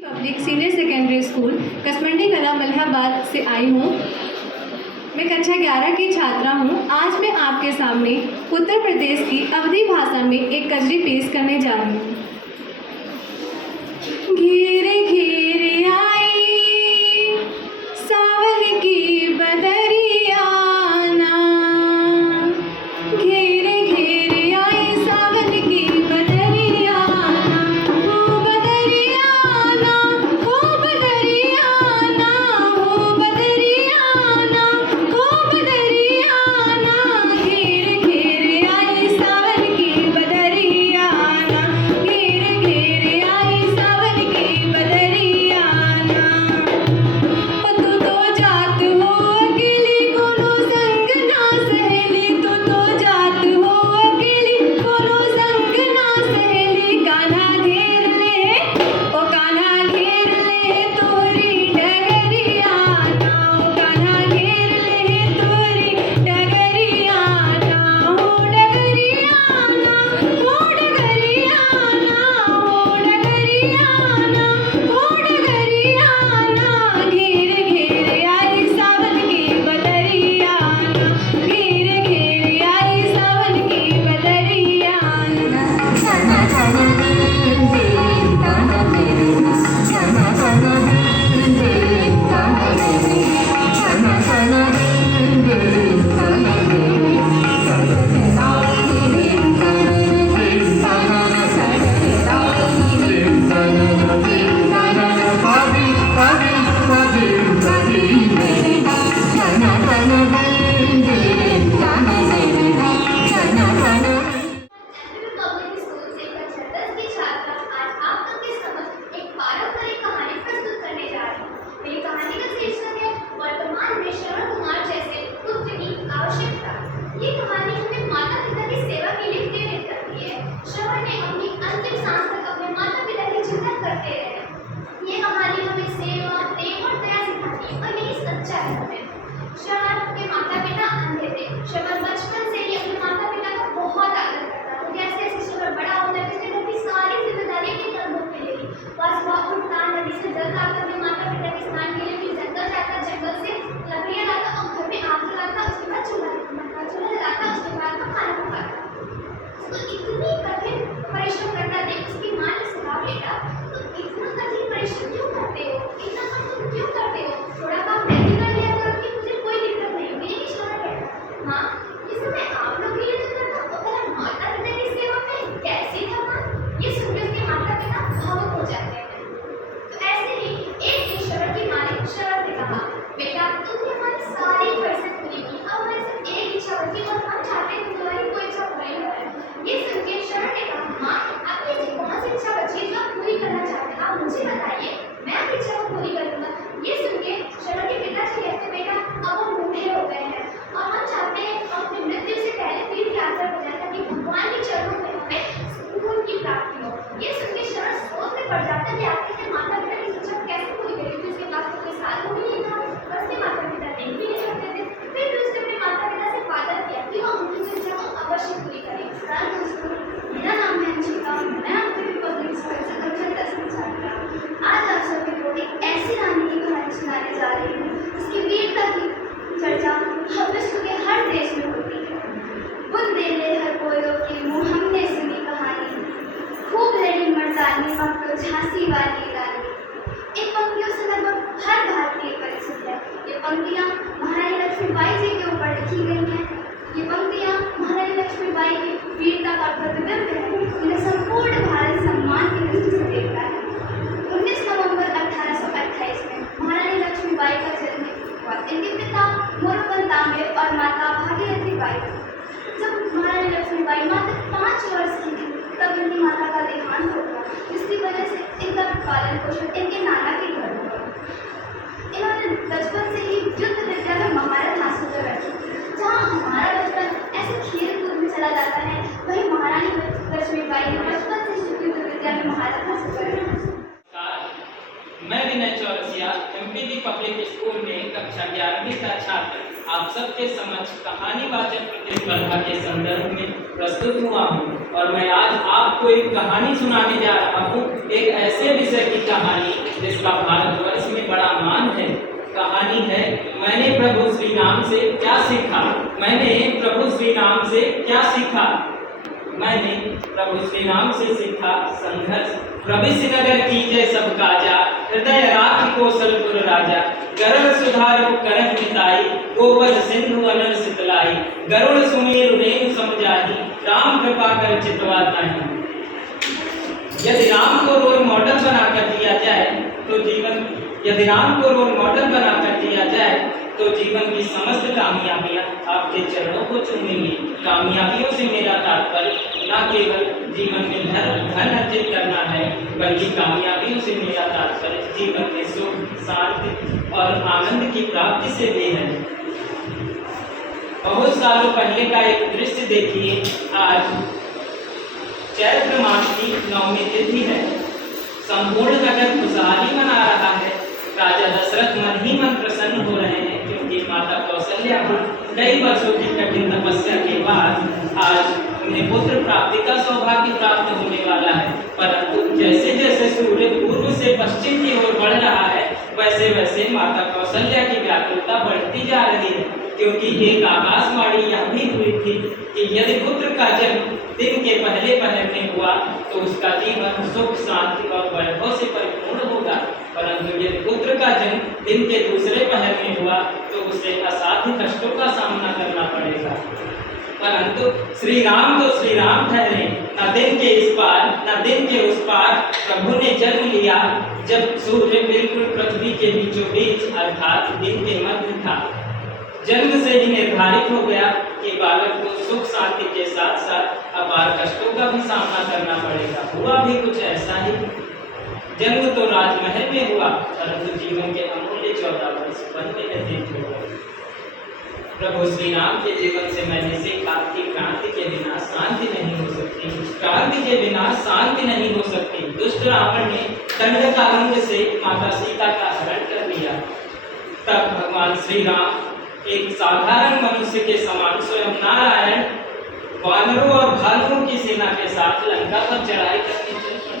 Public senior secondary school कसमंडी कला मलिहाबाद से आई हूँ। मैं कक्षा 11 की छात्रा हूँ। आज मैं आपके सामने उत्तर प्रदेश की अवधी भाषा में एक कजरी पेश करने जा रही हूँ। घेरे घेरे आई सावन की बदरिया ना, घेरे घेरे आई सावन की बदरिया ना, हो बदरिया ना, हो बदरिया ना, हो बदरिया ना, हो बदरिया ना, घेरे घेरे आई सावन की बदरिया ना, घेरे घेरे आई सावन की बदरिया ना। तू तो जात हो अकेली कोनो संग ना सहेली, तू तो जात हो अकेली कोनो संग ना सहेली। कान्हा घेर ले ओ कान्हा घेर ले तोरी डगरिया ना, ओ कान्हा घेर ले तोरी डगरिया ना, हो डगरिया ना, हो डगरिया ना, हो डगरिया ना, हो डगरिया ना, घेरे घेरे आई सावन की बदरिया ना, घेरे घेरे आई सावन की बदरिया ना। पब्लिक स्कूल से कक्षा 10 की छात्रा आज आप सबके समक्ष एक पारंपरिक कहानी प्रस्तुत करने जा रही हूँ। मेरी कहानी का शीर्षक है वर्तमान में श्रवण कुमार जैसे पुत्र की आवश्यकता। ये कहानी हमें माता पिता की सेवा के लिए प्रेरित करती है। श्रवण ने अपनी अंतिम सांस तक अपने माता पिता की चिंता करते रहे। ये कहानी हमें सेवा, प्रेम और दया सिखाती है और यही सच्चा है हमें। श्रवण के माता पिता अंधे थे। श्रवण बचपन से ही अपने माता पिता का बहुत आदर करता था। जैसे जैसे श्रवण बड़ा होता है उसने घर की सारी जिम्मेदारी अपने कंधों पे ले ली। बस वह उठता, नदी से जल लाता, अपने माता पिता के स्नान के लिए फिर जंगल जाता, जंगल से लकड़ियाँ लाता और घर में आग जलाता, उसके बाद चूल्हा जलाता, उसके बाद वह खाना पकाता। तो इतनी कठिन परिश्रम करता देख उसकी माँ ने सुना, बेटा तो इतना कठिन परिश्रम क्यों करते हो, इतना काम तुम क्यों करते हो, थोड़ा काम मैं भी कर लिया करो कि मुझे कोई दिक्कत नहीं होगी। ये श्रवण कहता, माँ ये समय आप लोग के लिए तो करता, तो पहले माता पिता की सेवा में कैसी था माँ। ये सुनकर उसके माता पिता भावुक हो जाते हैं। तो ऐसे ही एक दिन श्रवण की माँ ने श्रवण से कहा, बेटा तुमने हमारी सारी फरज़ें पूरी की, अब हमें सिर्फ एक इच्छा बची और हम चाहते हैं कि तुम्हारी कोई इच्छा पूरी हो जाए। ये सुनकर श्रवण ने कहा, माँ आपकी ऐसी कौन सी इच्छा बची है जो आप पूरी करना चाहते हैं, आप मुझे बताइए, मैं आपकी इच्छा को पूरी कर दूंगा। ये सुनकर श्रवण के पिताजी कहते, बेटा अब हम बूढ़े हो गए हैं और हम चाहते हैं हम अपनी मृत्यु से पहले तीर्थ यात्रा पर जाए ताकि भगवान के चरणों में हमें सुकून की प्राप्ति हो। ये सुनकर श्रवण सोच में पड़ जाता है कि आखिर से माता पिता की इच्छा कैसे पूरी करेगी, क्योंकि उसके पास तो कोई साधन ही नहीं था और उसके माता पिता देख भी नहीं सकते थे। फिर भी उसने अपने माता पिता से वादा किया कि वह उनकी इच्छा को अवश्य पूरी करेगी। मेरा नाम है अंशिका, मैं आपके पब्लिक स्कूल से कक्षा 10 की छात्रा। आज आप सभी को एक ऐसी रानी की कहानी सुनाने जा रही हूँ जिसकी वीरता की चर्चा विश्व के हर देश में होती है। बुंदे ले हर कोयलों की मुँह हमने सुनी कहानी, खूब लड़ी मर्दानी वक्त तो झांसी वाली रानी। इन पंक्तियों से लगभग हर भारतीय परिचित है। ये पंक्तियाँ महारानी लक्ष्मीबाई जी के ऊपर लिखी गई हैं। ये पंक्तियाँ महारानी लक्ष्मीबाई की वीरता का प्रतिबिंब है। इन्हें संपूर्ण भारत सम्मान की दृष्टि से देखता है। 19 नवंबर 1828 में महारानी लक्ष्मीबाई का जन्म हुआ। इनके पिता मोरोपंत तांबे और माता भागीरथी 5 वर्ष की थी तब इनकी माता का देहांत हो गया, जिसकी वजह से इनका पालन पोषण इनके नाना के घर हुआ। इन्होंने बचपन से ही युद्ध विद्या में महारत हासिल कर रखी थी। जहाँ हमारा बचपन ऐसे खेल कूद में चला जाता है, वहीं महारानी लक्ष्मीबाई ने बचपन से युद्ध विद्या में महारत हासिल कर रखी थी। मैं विनय चौरसिया एमपीवी पब्लिक स्कूल में कक्षा 11वीं का छात्र आप सबके समक्ष कहानी वाचक प्रतिस्पर्धा के संदर्भ में प्रस्तुत हुआ हूँ और मैं आज आपको एक कहानी सुनाने जा रहा हूँ, एक ऐसे विषय की कहानी जिसका भारतवर्ष में बड़ा मान है। कहानी है मैंने प्रभु श्री राम से क्या सीखा। मैंने प्रभु श्री राम से क्या सीखा। मैंने प्रभु श्री राम से सीखा संघर्ष। प्रविश नगर कीजय सब काजा, हृदय राखि कौशलपुर राजा। गरुड़ सुधारु करह मिताई, गोबर सिंधु अनल सितलाई। गरुड़ सुमेरु रेणु समझाही, राम कृपा कर चितवा ताहि। यदि राम को रोल मॉडल बनाकर दिया जाए तो जीवन की समस्त कामयाबियां आपके चरणों को चूमेंगी। कामयाबियों से मेरा तात्पर्य न केवल जीवन में धन अर्जित करना है, बल्कि कामयाबियों से मेरा तात्पर्य जीवन में सुख, शांति और आनंद की प्राप्ति से भी है। बहुत सालों पहले का एक दृश्य देखिए। आज चैत्र मास की 9वीं तिथि है। संपूर्ण नगर खुशहाली मना रहा है। राजा दशरथ मन ही मन प्रसन्न हो रहे हैं, क्योंकि माता कौशल्या को कई वर्षों की कठिन तपस्या के बाद आज उन्हें पुत्र प्राप्ति का सौभाग्य प्राप्त होने वाला है। परंतु जैसे जैसे सूर्य पूर्व से पश्चिम की ओर बढ़ रहा है, वैसे वैसे माता कौशल्या की व्याकुलता बढ़ती जा रही है, क्योंकि एक आकाशवाणी यह भी हुई थी कि यदि पुत्र का जन्म दिन के पहले पहर में हुआ तो उसका जीवन सुख, शांति और वैभव से परिपूर्ण होगा। परंतु यदि पुत्र का जन्म दिन के दूसरे पहर में हुआ तो उसे असाध्य कष्टों का सामना करना पड़ेगा। परंतु श्री राम तो श्री राम ठहरे, न दिन के इस पार न दिन के उस पार। प्रभु ने जन्म लिया जब सूर्य बिल्कुल पृथ्वी के बीचों बीच अर्थात दिन के मध्य था। जन्म से ही निर्धारित हो गया कि बालक को सुख शांति के साथ साथ अपार कष्टों का भी सामना करना पड़ेगा। हुआ भी कुछ ऐसा ही। जन्म तो राजमहल में हुआ, परंतु जीवन के अमूल्य 14 वर्ष वन में व्यतीत हो गए। प्रभु श्री राम के जीवन से मैंने सीखा कि क्रांति के बिना शांति नहीं हो सकती, क्रांति के बिना शांति नहीं हो सकती। दुष्ट रावण ने दंडकारण्य से माता सीता का हरण कर लिया। तब भगवान श्री राम एक साधारण मनुष्य के समान स्वयं नारायण वानरों और भालुओं की सेना के साथ लंका पर चढ़ाई करने चल पड़े।